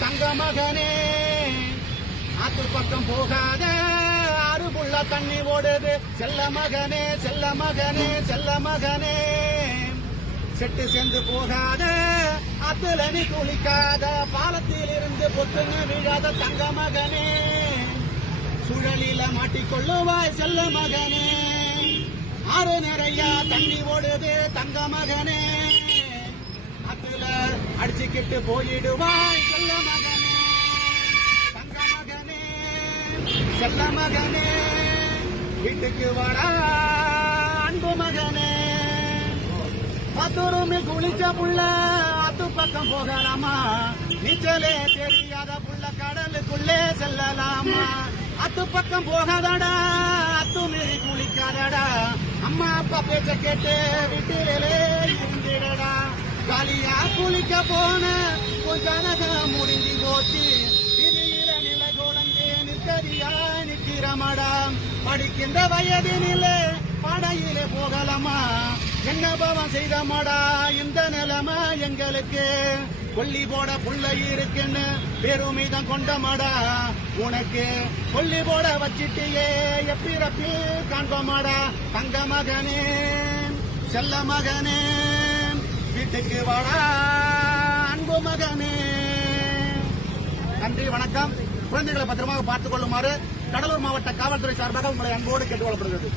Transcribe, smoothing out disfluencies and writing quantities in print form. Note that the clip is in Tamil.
தங்க மகனே ஆத்து பக்கம் போகாத ஆறுபுள்ள தண்ணி ஓடுது செல்ல மகனே செல்ல மகனே செல்ல மகனே செட்டு சேர்ந்து போகாத ஆத்துல நீ குளிக்காத பாலத்தில் இருந்து பொத்துன்னு விழாத தங்க மகனே சுழலில மாட்டிக்கொள்ளுவாய் செல்ல மகனே ஆறு நிறைய தண்ணி ஓடுது தங்க மகனே ஆத்துல அடிச்சுக்கிட்டு போயிடுவாய் செல்ல மகனே தங்க மகனே செல்ல மகனே வீட்டுக்கு வாடா அன்பு மகனே பத்தூருமே குளிச்ச புள்ள ஆத்து பக்கம் போகலாமா நீச்சலே தெரியாத புள்ள கடலுக்குள்ளே செல்லலாமா அத்து பக்கம் போகாதடா அத்து மீறி குளிக்காதடா அம்மா அப்பா பேச்ச கேட்டு வீட்டிலே இருந்திடடா காலியா குளிக்க போன கொஞ்ச முடிஞ்சு போச்சு இதில நிலை குழந்தை நிற்கதியா நிற்கிறமடா படிக்கின்ற வயதினிலே படையிலே போகலாமா என்ன பவம் செய்தமாடா இந்த நிலைமை எங்களுக்கு கொல்லி போட புள்ள இருக்குன்னு பெருமிதம் கொண்டமாடா உனக்கு கொல்லி போட வச்சிட்டியே எப்பிறப்பில் காண்பமாடா தங்க மகனே செல்ல மகனே வீட்டுக்கு வாடா அன்பு மகனே. நன்றி வணக்கம். குழந்தைகளை பத்திரமாக பார்த்துக் கொள்ளுமாறு கடலூர் மாவட்ட காவல்துறை சார்பாக உங்களை அன்போடு கேட்டுக்கொள்ளப்படுகிறது.